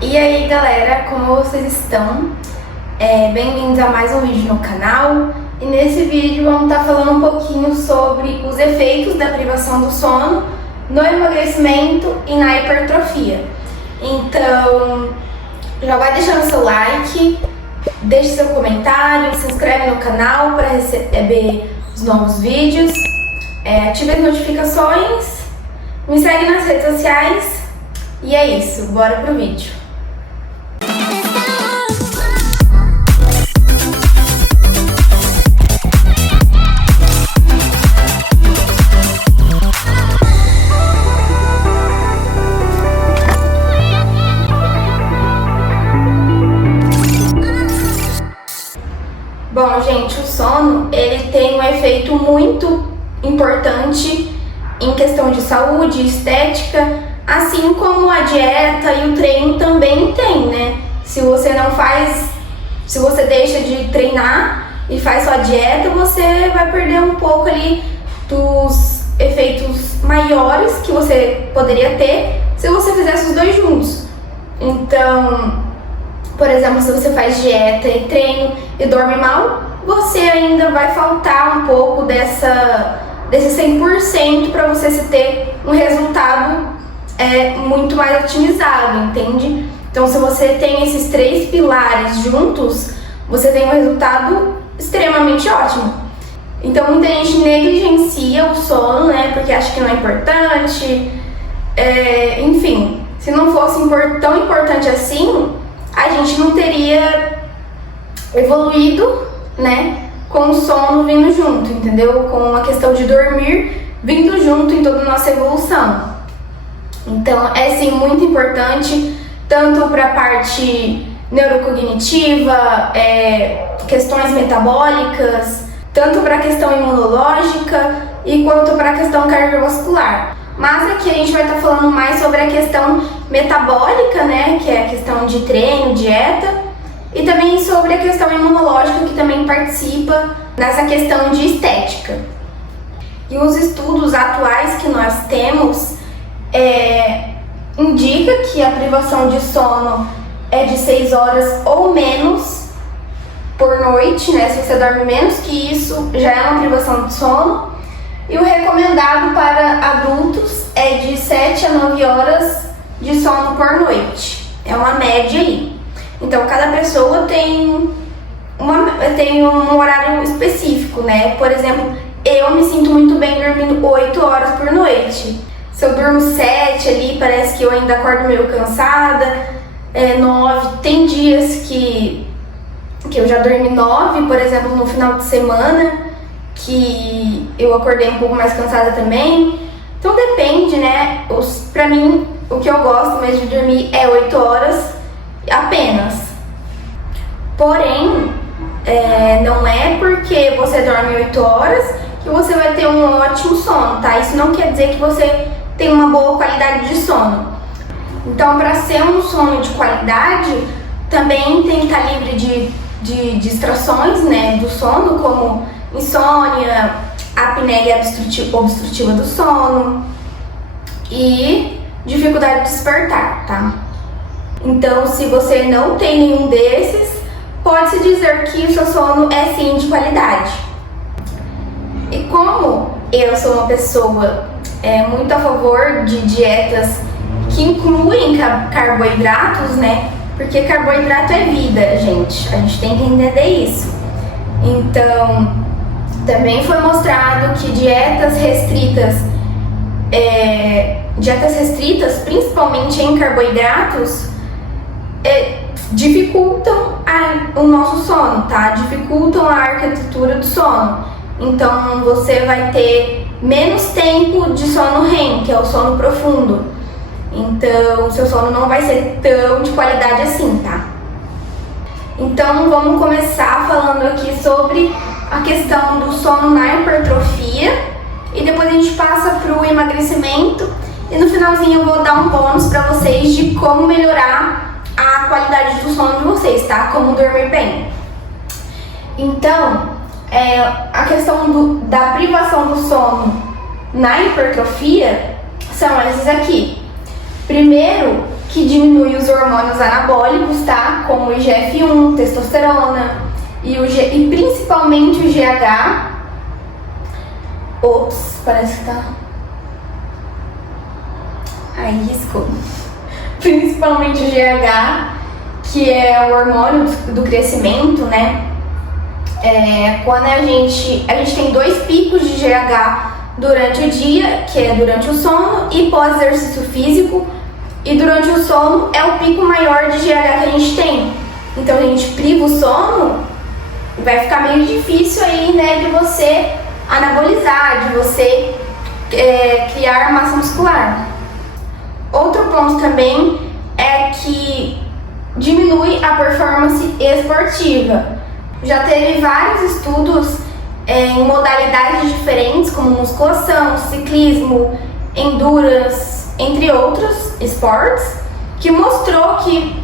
E aí galera, como vocês estão? Bem-vindos a mais um vídeo no canal. E nesse vídeo vamos estar falando um pouquinho sobre os efeitos da privação do sono no emagrecimento e na hipertrofia. Então, já vai deixando seu like, deixe seu comentário, se inscreve no canal para receber os novos vídeos, ative as notificações, me segue nas redes sociais e é isso, bora pro vídeo. Bom, gente, o sono, ele tem um efeito muito importante em questão de saúde, estética, assim como a dieta e o treino também tem, né? Se você deixa de treinar e faz sua dieta, você vai perder um pouco ali dos efeitos maiores que você poderia ter se você fizesse os dois juntos. Então, por exemplo, se você faz dieta e treino e dorme mal, você ainda vai faltar um pouco desse 100% para você ter um resultado muito mais otimizado, entende? Então, se você tem esses três pilares juntos, você tem um resultado extremamente ótimo. Então, muita gente negligencia o sono, né? Porque acha que não é importante. Enfim, se não fosse tão importante assim, a gente não teria evoluído, né, com o sono vindo junto, entendeu? Com a questão de dormir vindo junto em toda a nossa evolução. Então, é sim muito importante, tanto para a parte neurocognitiva, questões metabólicas, tanto para a questão imunológica e quanto para a questão cardiovascular. Mas aqui a gente vai estar falando mais sobre a questão metabólica, né, que é a questão de treino, dieta, e também sobre a questão imunológica, que também participa nessa questão de estética. E os estudos atuais que nós temos indica que a privação de sono é de 6 horas ou menos por noite, né? Se você dorme menos que isso, já é uma privação de sono. E o recomendado para adultos é de 7 a 9 horas de sono por noite. É uma média aí. Então, cada pessoa tem um horário específico, né? Por exemplo, eu me sinto muito bem dormindo 8 horas por noite. Se eu durmo 7 ali, parece que eu ainda acordo meio cansada. 9, tem dias que eu já dormi 9, por exemplo, no final de semana, que eu acordei um pouco mais cansada também. Então depende, né? Pra mim, o que eu gosto mesmo de dormir é 8 horas apenas. Porém, não é porque você dorme 8 horas que você vai ter um ótimo sono, tá? Isso não quer dizer que você tem uma boa qualidade de sono. Então, para ser um sono de qualidade, também tem que estar livre de distrações, né, do sono, como insônia, apneia obstrutiva do sono e dificuldade de despertar, tá? Então, se você não tem nenhum desses, pode-se dizer que o seu sono é sim de qualidade. E como eu sou uma pessoa muito a favor de dietas que incluem carboidratos, né? Porque carboidrato é vida, gente. A gente tem que entender isso. Então, também foi mostrado que dietas restritas, principalmente em carboidratos, dificultam o nosso sono, tá? Dificultam a arquitetura do sono. Então, você vai ter menos tempo de sono REM, que é o sono profundo. Então, seu sono não vai ser tão de qualidade assim, tá? Então, vamos começar falando aqui sobre a questão do sono na hipertrofia e depois a gente passa para o emagrecimento e no finalzinho eu vou dar um bônus para vocês de como melhorar a qualidade do sono de vocês, tá? Como dormir bem. Então, a questão da privação do sono na hipertrofia são esses aqui. Primeiro, que diminui os hormônios anabólicos, tá? Como o IGF-1, testosterona e principalmente o GH. Ops, parece que tá... Aí riscou. Principalmente o GH, que é o hormônio do crescimento, né? Quando a gente tem 2 picos de GH durante o dia, que é durante o sono e pós-exercício físico, e durante o sono é o pico maior de GH que a gente tem. Então a gente priva o sono, vai ficar meio difícil aí, né, de você anabolizar, de você criar massa muscular. Outro ponto também é que diminui a performance esportiva. Já teve vários estudos em modalidades diferentes, como musculação, ciclismo, endurance, entre outros esportes, que mostrou que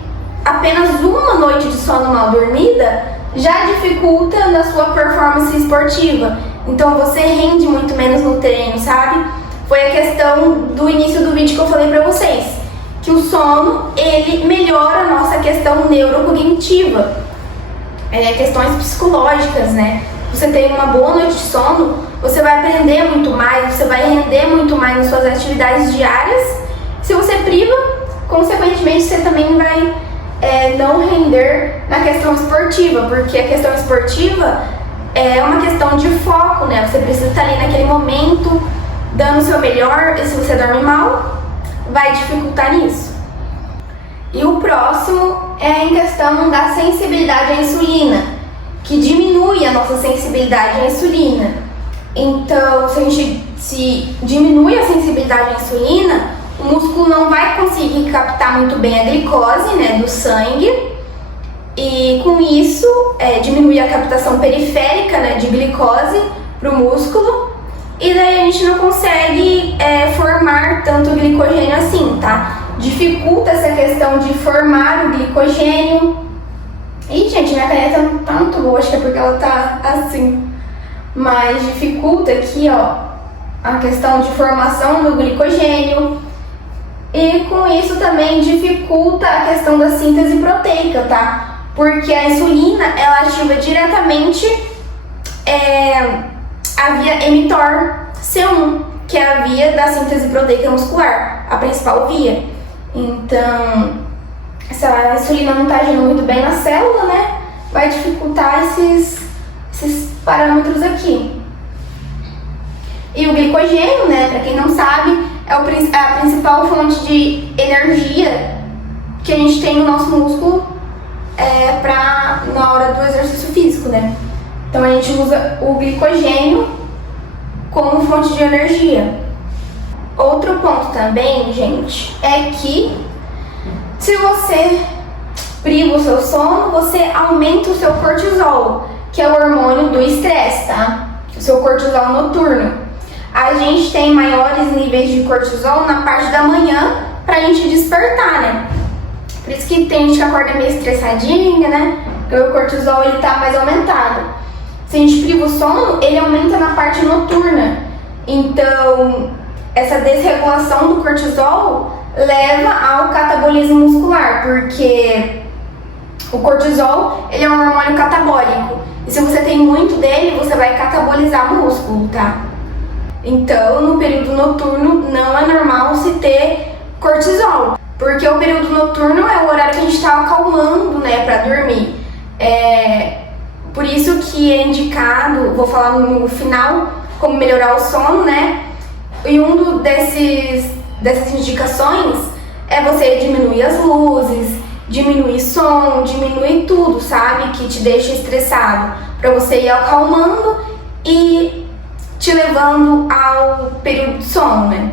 apenas uma noite de sono mal dormida já dificulta na sua performance esportiva. Então você rende muito menos no treino, sabe? Foi a questão do início do vídeo que eu falei pra vocês, que o sono, ele melhora a nossa questão neurocognitiva, questões psicológicas, né? Você tem uma boa noite de sono, você vai aprender muito mais, você vai render muito mais nas suas atividades diárias. Se você priva, consequentemente você também vai não render na questão esportiva, porque a questão esportiva é uma questão de foco, né? Você precisa estar ali naquele momento, dando o seu melhor, e se você dorme mal, vai dificultar nisso. E o próximo é em questão da sensibilidade à insulina, que diminui a nossa sensibilidade à insulina. Então, se diminui a sensibilidade à insulina, o músculo não vai conseguir captar muito bem a glicose, né, do sangue, e com isso diminui a captação periférica, né, de glicose para o músculo, e daí a gente não consegue formar tanto glicogênio assim, tá? Dificulta essa questão de formar o glicogênio. Ih, gente, minha caneta não tá muito boa, acho que é porque ela tá assim. Mas dificulta aqui, ó, a questão de formação do glicogênio. E com isso também dificulta a questão da síntese proteica, tá? Porque a insulina, ela ativa diretamente a via mTOR-C1, que é a via da síntese proteica muscular, a principal via. Então, se a insulina não está agindo muito bem na célula, né, vai dificultar esses parâmetros aqui. E o glicogênio, né, para quem não sabe, é a principal fonte de energia que a gente tem no nosso músculo na hora do exercício físico, né. Então a gente usa o glicogênio como fonte de energia. Outro ponto também, gente, é que se você priva o seu sono, você aumenta o seu cortisol, que é o hormônio do estresse, tá? O seu cortisol noturno. A gente tem maiores níveis de cortisol na parte da manhã pra gente despertar, né? Por isso que tem gente que acorda meio estressadinha, né? Porque o cortisol ele tá mais aumentado. Se a gente priva o sono, ele aumenta na parte noturna. Então, essa desregulação do cortisol leva ao catabolismo muscular, porque o cortisol ele é um hormônio catabólico. E se você tem muito dele, você vai catabolizar o músculo, tá? Então, no período noturno, não é normal se ter cortisol, porque o período noturno é o horário que a gente está acalmando, né, para dormir. Por isso que é indicado, vou falar no final, como melhorar o sono, né? E dessas indicações é você diminuir as luzes, diminuir som, diminuir tudo, sabe? Que te deixa estressado, para você ir acalmando e te levando ao período de sono, né?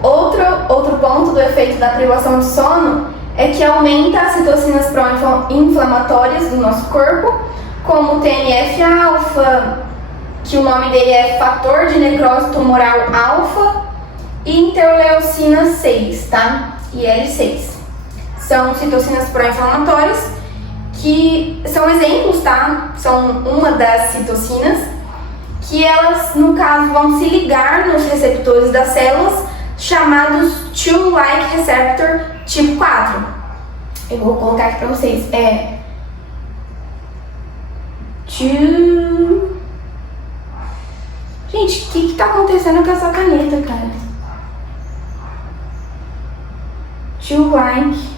Outro ponto do efeito da privação de sono é que aumenta as citocinas pró-inflamatórias do nosso corpo, como o TNF-alfa, que o nome dele é fator de necrose tumoral alfa, e interleucina 6, tá? IL-6. São citocinas pró-inflamatórias que são exemplos, tá? São uma das citocinas que elas, no caso, vão se ligar nos receptores das células, chamados Toll-like receptor tipo 4. Eu vou colocar aqui para vocês. Gente, o que tá acontecendo com essa caneta, cara? Toll-like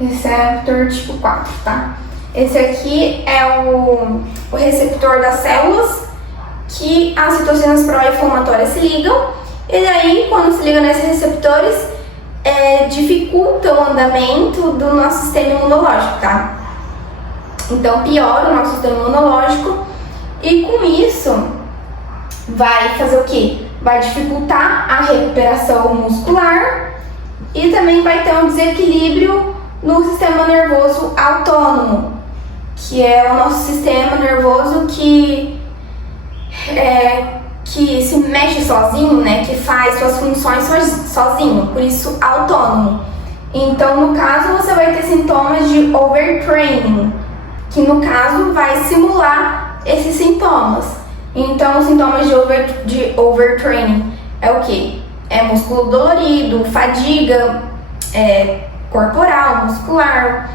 receptor tipo 4, tá? Esse aqui é o receptor das células que as citocinas pró-inflamatórias se ligam, e daí, quando se liga nesses receptores, dificulta o andamento do nosso sistema imunológico, tá? Então, piora o nosso sistema imunológico, e com isso, vai fazer o quê? Vai dificultar a recuperação muscular e também vai ter um desequilíbrio no sistema nervoso autônomo, que é o nosso sistema nervoso que se mexe sozinho, né? Que faz suas funções sozinho, por isso autônomo. Então, no caso, você vai ter sintomas de overtraining, que no caso vai simular esses sintomas. Então, os sintomas de overtraining é o que? É músculo dolorido, fadiga corporal, muscular.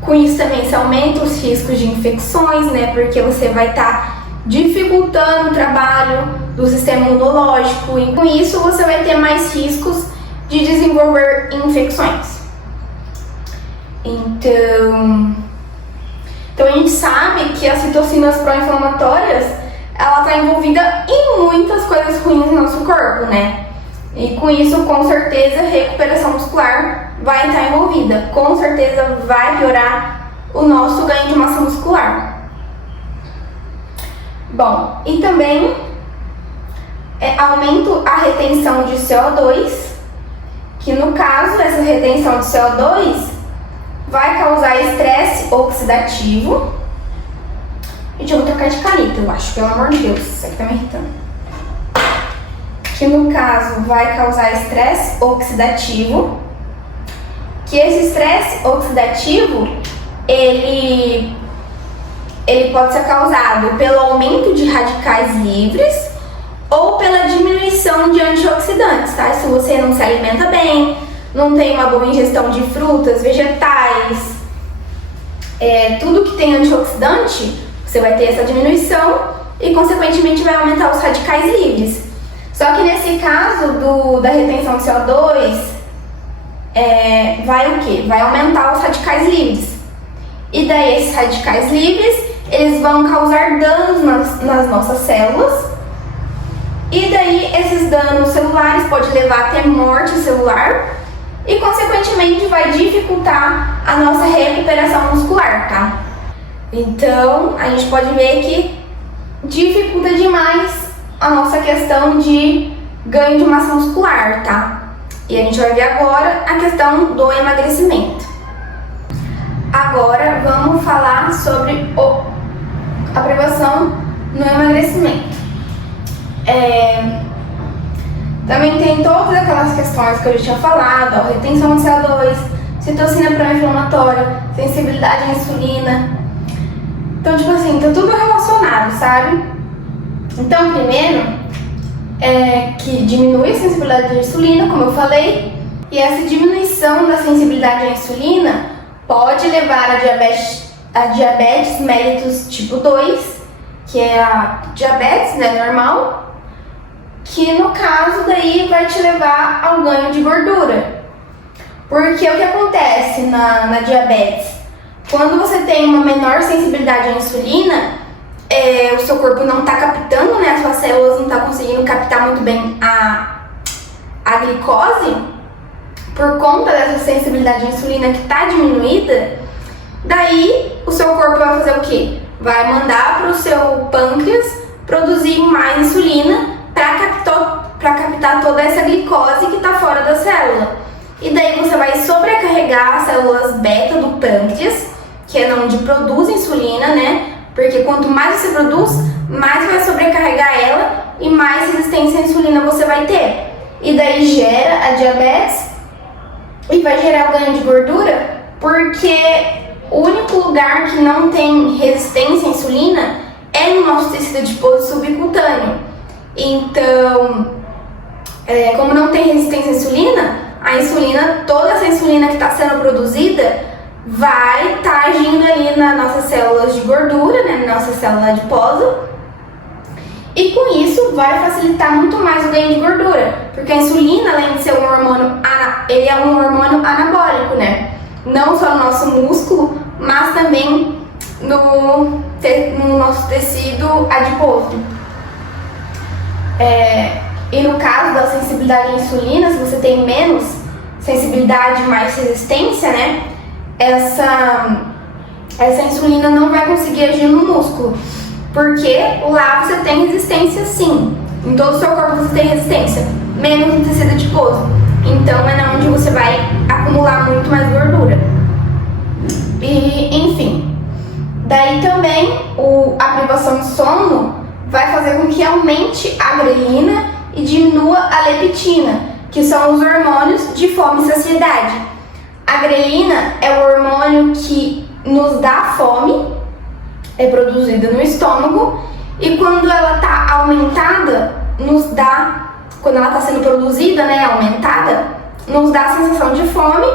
Com isso também se aumenta os riscos de infecções, né? Porque você vai estar dificultando o trabalho do sistema imunológico, e com isso você vai ter mais riscos de desenvolver infecções. Então a gente sabe que as citocinas pró-inflamatórias, ela está envolvida em muitas coisas ruins no nosso corpo, né? E com isso, com certeza, a recuperação muscular vai estar envolvida. Com certeza vai piorar o nosso ganho de massa muscular. Bom, e também aumenta a retenção de CO2, que no caso, essa retenção de CO2 vai causar estresse oxidativo. Gente, eu vou trocar de caneta, eu acho, pelo amor de Deus, isso aqui tá me irritando. Que no caso vai causar estresse oxidativo, que esse estresse oxidativo, ele pode ser causado pelo aumento de radicais livres ou pela diminuição de antioxidantes, tá? Se você não se alimenta bem, não tem uma boa ingestão de frutas, vegetais, tudo que tem antioxidante, você vai ter essa diminuição e, consequentemente, vai aumentar os radicais livres. Só que nesse caso da retenção de CO2, vai o quê? Vai aumentar os radicais livres. E daí esses radicais livres, eles vão causar danos nas nossas células. E daí esses danos celulares podem levar até morte celular e, consequentemente, vai dificultar a nossa recuperação muscular, tá? Então, a gente pode ver que dificulta demais a nossa questão de ganho de massa muscular, tá? E a gente vai ver agora a questão do emagrecimento. Agora vamos falar sobre a prevenção no emagrecimento. Também tem todas aquelas questões que eu já tinha falado, ó, retenção de CO2, citocina pró-inflamatória, sensibilidade à insulina. Então, tipo assim, tá tudo relacionado, sabe? Então, primeiro, que diminui a sensibilidade à insulina, como eu falei, e essa diminuição da sensibilidade à insulina pode levar a diabetes mellitus tipo 2, que é a diabetes, né, normal, que no caso daí vai te levar ao ganho de gordura. Porque o que acontece na diabetes? Quando você tem uma menor sensibilidade à insulina, o seu corpo não está captando, né, as suas células não estão conseguindo captar muito bem a glicose, por conta dessa sensibilidade à insulina que está diminuída. Daí o seu corpo vai fazer o quê? Vai mandar para o seu pâncreas produzir mais insulina para captar toda essa glicose que está fora da célula. E daí você vai sobrecarregar as células beta do pâncreas, que é onde produz insulina, né? Porque quanto mais você produz, mais vai sobrecarregar ela e mais resistência à insulina você vai ter. E daí gera a diabetes e vai gerar o ganho de gordura, porque o único lugar que não tem resistência à insulina é no nosso tecido adiposo subcutâneo. Então, como não tem resistência à insulina, a insulina, toda essa insulina que está sendo produzida vai estar agindo ali nas nossas células de gordura, né, na nossa célula adiposa, e com isso vai facilitar muito mais o ganho de gordura, porque a insulina, além de ser um hormônio, ele é um hormônio anabólico, né, não só no nosso músculo, mas também no nosso tecido adiposo. E no caso da sensibilidade à insulina, se você tem menos sensibilidade, mais resistência, né, essa insulina não vai conseguir agir no músculo, porque lá você tem resistência sim, em todo o seu corpo você tem resistência, menos no tecido adiposo, então é onde você vai acumular muito mais gordura. E enfim, daí também a privação de sono vai fazer com que aumente a grelina e diminua a leptina, que são os hormônios de fome e saciedade. A grelina é o hormônio que nos dá fome, é produzida no estômago, e quando ela está aumentada, quando ela está sendo produzida, né, aumentada, nos dá a sensação de fome.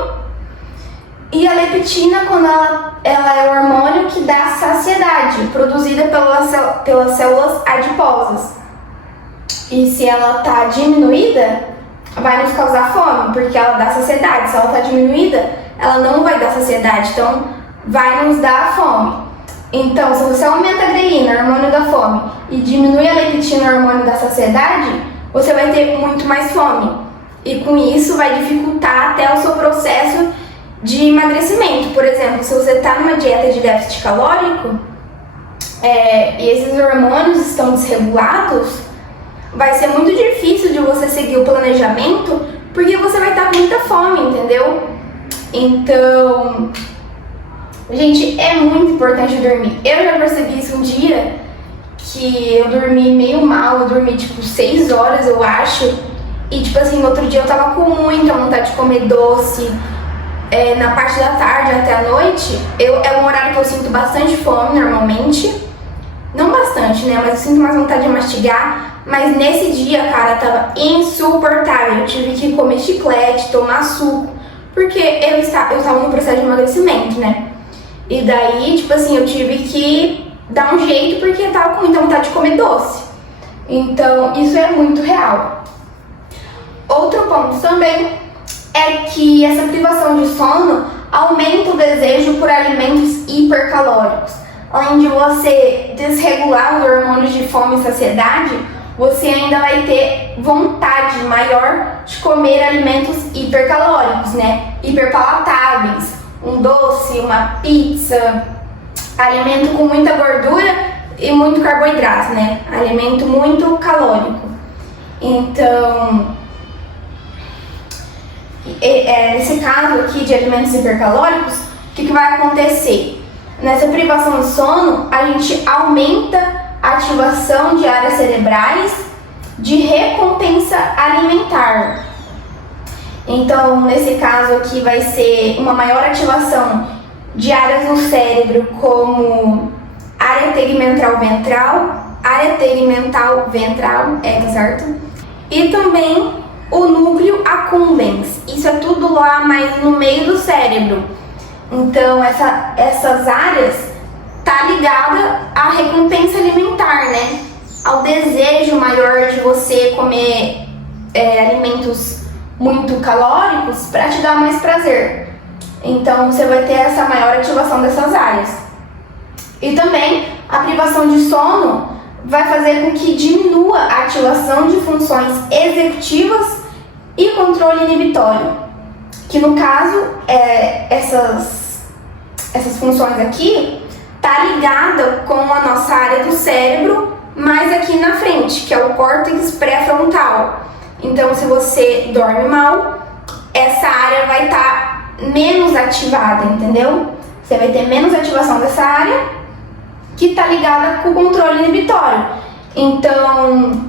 E a leptina, quando ela é o hormônio que dá saciedade, produzida pelas células adiposas. E se ela está diminuída, vai nos causar fome, porque ela dá saciedade. Se ela está diminuída, ela não vai dar saciedade, então vai nos dar fome. Então, se você aumenta a grelina, hormônio da fome, e diminui a leptina, hormônio da saciedade, você vai ter muito mais fome. E com isso vai dificultar até o seu processo de emagrecimento. Por exemplo, se você está numa dieta de déficit calórico e esses hormônios estão desregulados, vai ser muito difícil de você seguir o planejamento, porque você vai estar com muita fome, entendeu? Então, gente, é muito importante dormir. Eu já percebi isso um dia, que eu dormi meio mal, eu dormi tipo 6 horas, eu acho, e tipo assim, no outro dia eu tava com muita vontade de comer doce. Na parte da tarde até a noite, é um horário que eu sinto bastante fome normalmente. Não bastante, né? Mas eu sinto mais vontade de mastigar. Mas nesse dia, cara, tava insuportável. Eu tive que comer chiclete, tomar suco, porque eu tava no processo de emagrecimento, né? E daí, tipo assim, eu tive que dar um jeito porque eu tava com muita vontade de comer doce. Então, isso é muito real. Outro ponto também é que essa privação de sono aumenta o desejo por alimentos hipercalóricos. Além de você desregular os hormônios de fome e saciedade, você ainda vai ter vontade maior de comer alimentos hipercalóricos, né? Hiperpalatáveis, um doce, uma pizza, alimento com muita gordura e muito carboidrato, né? Alimento muito calórico. Então, nesse caso aqui de alimentos hipercalóricos, o que vai acontecer? Nessa privação de sono, a gente aumenta a ativação de áreas cerebrais de recompensa alimentar. Então, nesse caso aqui vai ser uma maior ativação de áreas no cérebro, como área tegmental ventral, tá certo? E também o núcleo accumbens. Isso é tudo lá mais no meio do cérebro. Então, essas áreas tá ligada à recompensa alimentar, né? Ao desejo maior de você comer alimentos muito calóricos para te dar mais prazer. Então, você vai ter essa maior ativação dessas áreas. E também a privação de sono vai fazer com que diminua a ativação de funções executivas e controle inibitório, que no caso, essas funções aqui tá ligada com a nossa área do cérebro, mais aqui na frente, que é o córtex pré-frontal. Então, se você dorme mal, essa área vai estar menos ativada, entendeu? Você vai ter menos ativação dessa área, que tá ligada com o controle inibitório. Então,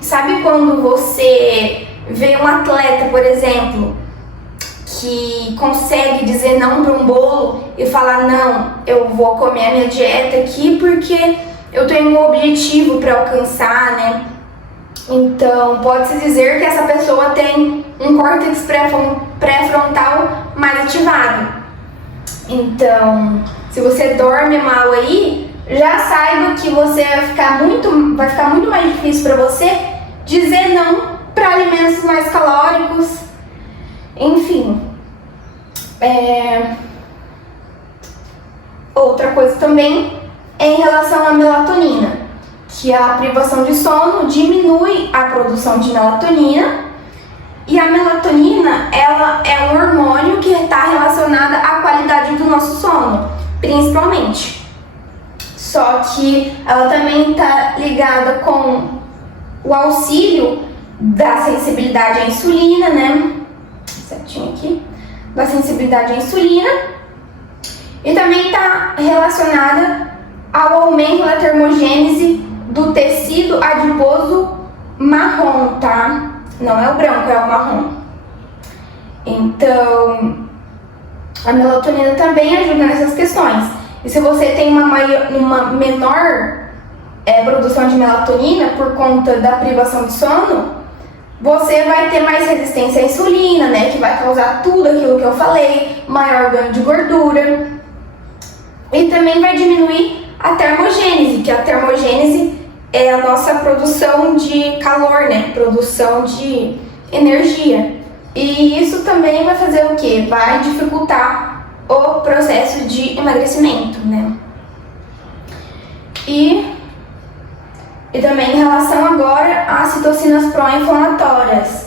sabe quando você vê um atleta, por exemplo, que consegue dizer não para um bolo e falar: não, eu vou comer a minha dieta aqui porque eu tenho um objetivo para alcançar, né? Então, pode-se dizer que essa pessoa tem um córtex pré-frontal mais ativado. Então, se você dorme mal aí, já saiba que você vai ficar muito mais difícil para você dizer não para alimentos mais calóricos. Enfim, outra coisa também é em relação à melatonina, que a privação de sono diminui a produção de melatonina, e a melatonina ela é um hormônio que está relacionado à qualidade do nosso sono, principalmente. Só que ela também está ligada com o auxílio da sensibilidade à insulina, né? Certinho aqui. Da sensibilidade à insulina. E também está relacionada ao aumento da termogênese do tecido adiposo marrom, tá? Não é o branco, é o marrom. Então, a melatonina também ajuda nessas questões. E se você tem uma menor produção de melatonina por conta da privação de sono, você vai ter mais resistência à insulina, né? Que vai causar tudo aquilo que eu falei, maior ganho de gordura. E também vai diminuir a termogênese, que a termogênese é a nossa produção de calor, né? Produção de energia. E isso também vai fazer o quê? Vai dificultar o processo de emagrecimento, né? E também em relação agora às citocinas pró-inflamatórias,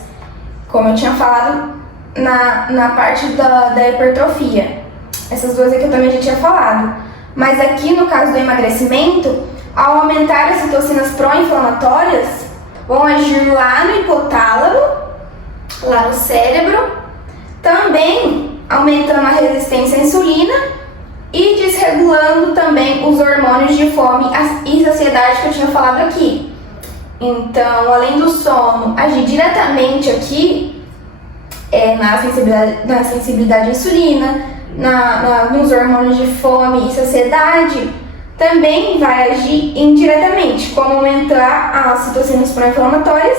como eu tinha falado na parte da hipertrofia. Essas duas aqui eu também já tinha falado. Mas aqui no caso do emagrecimento, ao aumentar as citocinas pró-inflamatórias, vão agir lá no hipotálamo, lá no cérebro, também aumentando a resistência à insulina e desregulando também os hormônios de fome e saciedade que eu tinha falado aqui. Então, além do sono agir diretamente aqui na sensibilidade à insulina, nos hormônios de fome e saciedade, também vai agir indiretamente, como aumentar as citocinas pró-inflamatórias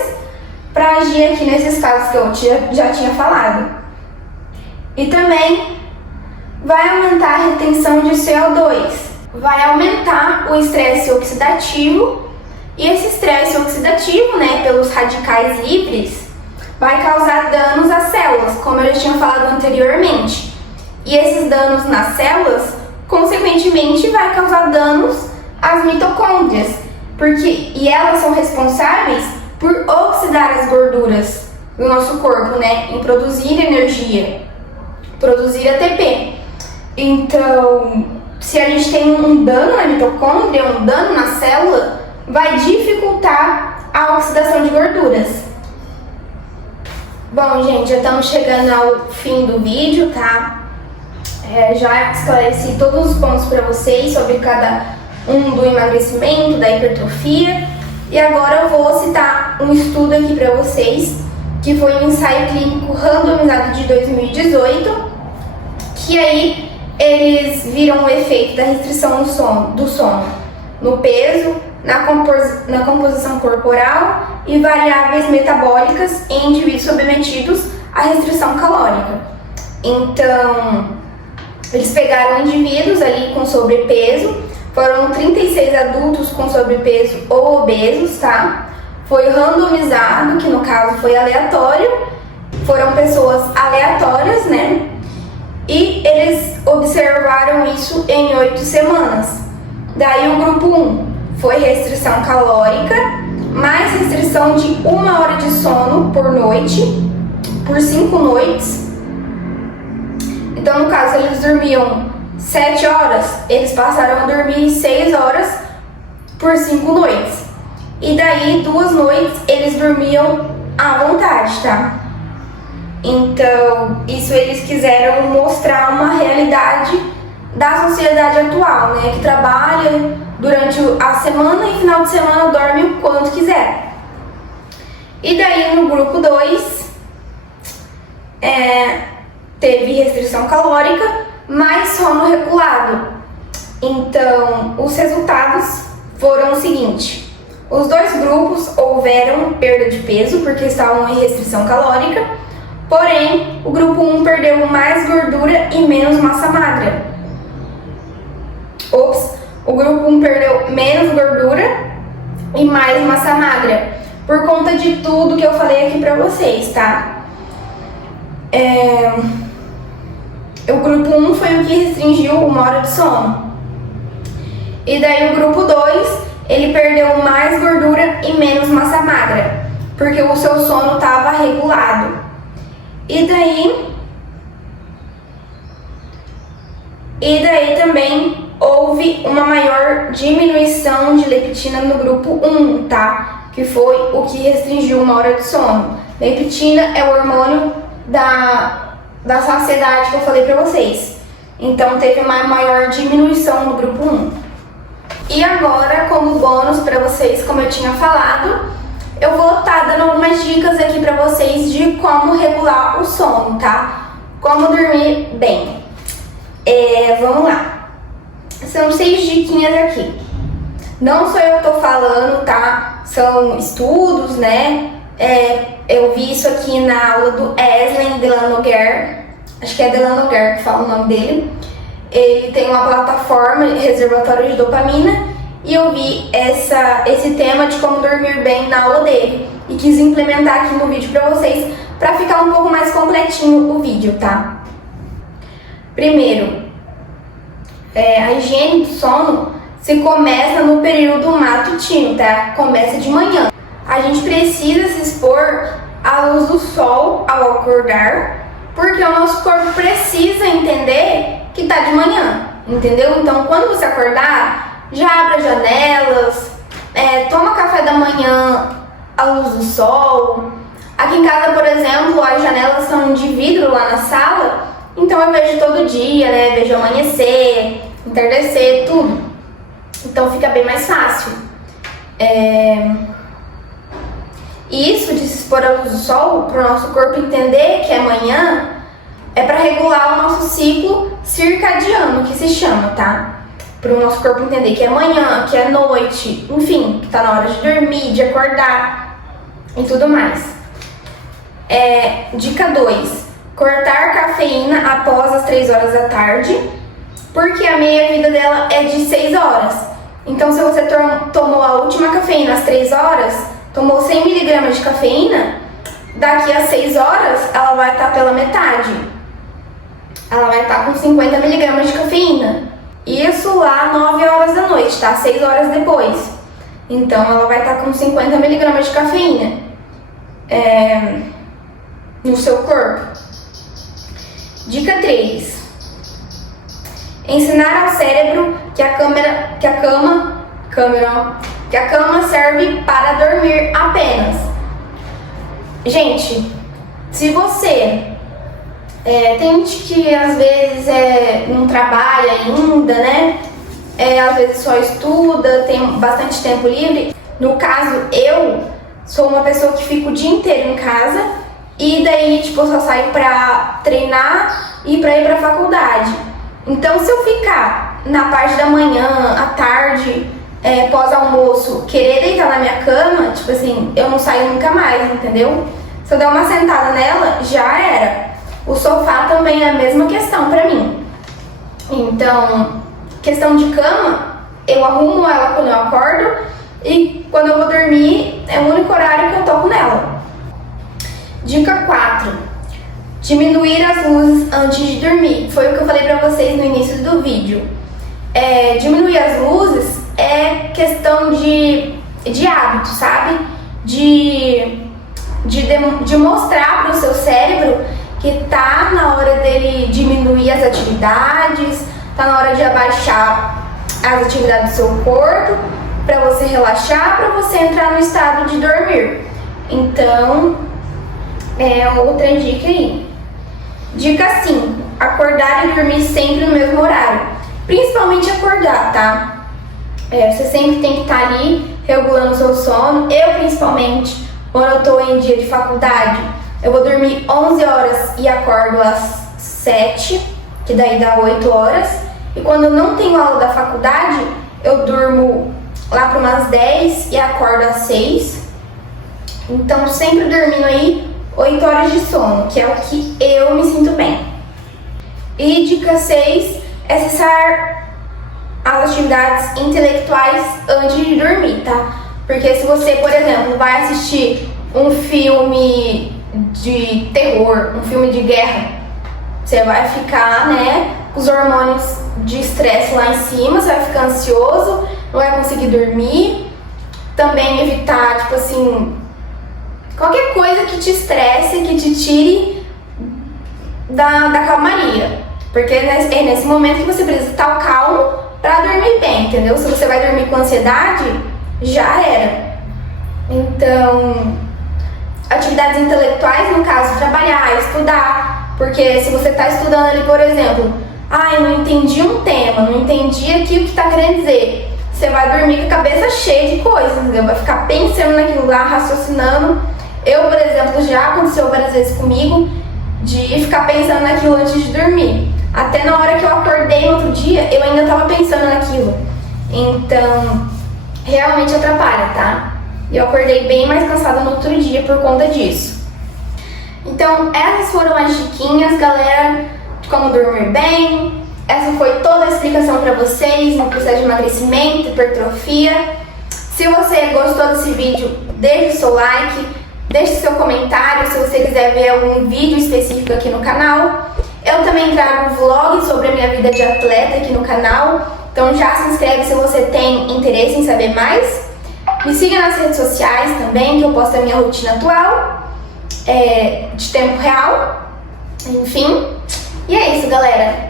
para agir aqui nesses casos que eu já tinha falado. E também vai aumentar a retenção de CO2, vai aumentar o estresse oxidativo, e esse estresse oxidativo, né, pelos radicais livres, vai causar danos às células, como eu já tinha falado anteriormente. E esses danos nas células, consequentemente, vai causar danos às mitocôndrias, e elas são responsáveis por oxidar as gorduras do nosso corpo, né, em produzir energia, produzir ATP. Então, se a gente tem um dano na mitocôndria, um dano na célula, vai dificultar a oxidação de gorduras. Bom, gente, já estamos chegando ao fim do vídeo, tá? Já esclareci todos os pontos para vocês sobre cada um do emagrecimento, da hipertrofia. E agora eu vou citar um estudo aqui para vocês, que foi um ensaio clínico randomizado de 2018, que aí eles viram o efeito da restrição do sono no peso, na composição corporal e variáveis metabólicas em indivíduos submetidos à restrição calórica. Então, eles pegaram indivíduos ali com sobrepeso, foram 36 adultos com sobrepeso ou obesos, tá? Foi randomizado, que no caso foi aleatório, foram pessoas aleatórias, né? E eles observaram isso em 8 semanas. Daí o grupo 1 foi restrição calórica, mais restrição de 1 hora de sono por noite, por 5 noites. Então, no caso, eles dormiam 7 horas, eles passaram a dormir 6 horas por 5 noites. E daí, 2 noites, eles dormiam à vontade, tá? Então, isso eles quiseram mostrar uma realidade da sociedade atual, né? Que trabalha durante a semana e final de semana dorme o quanto quiser. E daí, no grupo 2, teve restrição calórica, mais sono regulado. Então, os resultados foram o seguinte: Os dois grupos houveram perda de peso porque estavam em restrição calórica, porém o grupo 1 perdeu mais gordura e menos massa magra. O grupo 1 perdeu menos gordura e mais massa magra, por conta de tudo que eu falei aqui pra vocês, tá? O grupo 1 foi o que restringiu uma hora de sono. E daí o grupo 2, ele perdeu mais gordura e menos massa magra, porque o seu sono estava regulado. E daí também houve uma maior diminuição de leptina no grupo 1, tá? Que foi o que restringiu uma hora de sono. Leptina é o hormônio da saciedade que eu falei pra vocês. Então teve uma maior diminuição no grupo 1. E agora, como bônus pra vocês, como eu tinha falado, eu vou estar dando algumas dicas aqui pra vocês de como regular o sono, tá? Como dormir bem. Vamos lá. São 6 diquinhas aqui. Não sou eu que tô falando, tá? São estudos, né? Eu vi isso aqui na aula do Eslen Delanoguer. Acho que é Delanoguer que fala o nome dele. Ele tem uma plataforma, reservatório de dopamina, e eu vi esse tema de como dormir bem na aula dele. E quis implementar aqui no vídeo pra vocês, pra ficar um pouco mais completinho o vídeo, tá? Primeiro, a higiene do sono se começa no período matutino, tá? Começa de manhã. A gente precisa se expor à luz do sol ao acordar, porque o nosso corpo precisa entender que tá de manhã, entendeu? Então, quando você acordar, já abre as janelas, toma café da manhã à luz do sol. Aqui em casa, por exemplo, as janelas são de vidro lá na sala, então eu vejo todo dia, né? Vejo amanhecer, entardecer, tudo. Então fica bem mais fácil. Isso de se expor à luz do sol, para o nosso corpo entender que é manhã, é para regular o nosso ciclo circadiano, que se chama, tá? Para o nosso corpo entender que é manhã, que é noite, enfim, que tá na hora de dormir, de acordar e tudo mais. Dica 2. Cortar cafeína após as 3 horas da tarde, porque a meia-vida dela é de 6 horas. Então, se você tomou a última cafeína às 3 horas, tomou 100 mg de cafeína, daqui a 6 horas ela vai estar pela metade. Ela vai estar com 50 mg de cafeína. Isso lá 9 horas da noite, tá? 6 horas depois. Então ela vai estar com 50 mg de cafeína no seu corpo. Dica 3. Ensinar ao cérebro que a cama serve para dormir apenas. Gente, se você tem gente que às vezes não trabalha ainda, né? Às vezes só estuda, tem bastante tempo livre. No caso, eu sou uma pessoa que fica o dia inteiro em casa e daí, tipo, eu só saio pra treinar e pra ir pra faculdade. Então, se eu ficar na parte da manhã, à tarde, pós-almoço, querer deitar na minha cama, tipo assim, eu não saio nunca mais, entendeu? Se eu der uma sentada nela, já era. O sofá também é a mesma questão pra mim. Então, questão de cama, eu arrumo ela quando eu acordo e quando eu vou dormir, é o único horário que eu toco nela. Dica 4. Diminuir as luzes antes de dormir. Foi o que eu falei pra vocês no início do vídeo. Diminuir as luzes é questão de hábito, sabe? De mostrar pro seu cérebro que tá na hora dele diminuir as atividades, tá na hora de abaixar as atividades do seu corpo, para você relaxar, para você entrar no estado de dormir. Então, outra dica aí. Dica 5. Acordar e dormir sempre no mesmo horário. Principalmente acordar, tá? Você sempre tem que estar ali regulando o seu sono. Eu, principalmente, quando eu tô em dia de faculdade, eu vou dormir 11 horas e acordo às 7, que daí dá 8 horas. E quando eu não tenho aula da faculdade, eu durmo lá para umas 10 e acordo às 6. Então, sempre dormindo aí 8 horas de sono, que é o que eu me sinto bem. E dica 6 é cessar as atividades intelectuais antes de dormir, tá? Porque se você, por exemplo, vai assistir um filme de terror, um filme de guerra, você vai ficar, né, com os hormônios de estresse lá em cima, você vai ficar ansioso, não vai conseguir dormir. Também evitar, tipo assim, qualquer coisa que te estresse, que te tire da calmaria. Porque é nesse momento que você precisa estar calmo pra dormir bem, entendeu? Se você vai dormir com ansiedade, já era. Então, atividades intelectuais, no caso, trabalhar, estudar. Porque se você tá estudando ali, por exemplo, eu não entendi um tema, não entendi aqui o que tá querendo dizer. Você vai dormir com a cabeça cheia de coisas, entendeu? Vai ficar pensando naquilo lá, raciocinando. Eu, por exemplo, já aconteceu várias vezes comigo de ficar pensando naquilo antes de dormir. Até na hora que eu acordei no outro dia, eu ainda estava pensando naquilo. Então, realmente atrapalha, tá? E eu acordei bem mais cansada no outro dia por conta disso. Então, essas foram as diquinhas, galera, de como dormir bem. Essa foi toda a explicação para vocês no processo de emagrecimento, hipertrofia. Se você gostou desse vídeo, deixe o seu like, deixe seu comentário se você quiser ver algum vídeo específico aqui no canal. Eu também trago vlogs sobre a minha vida de atleta aqui no canal, então já se inscreve se você tem interesse em saber mais. Me siga nas redes sociais também, que eu posto a minha rotina atual, de tempo real, enfim. E é isso, galera.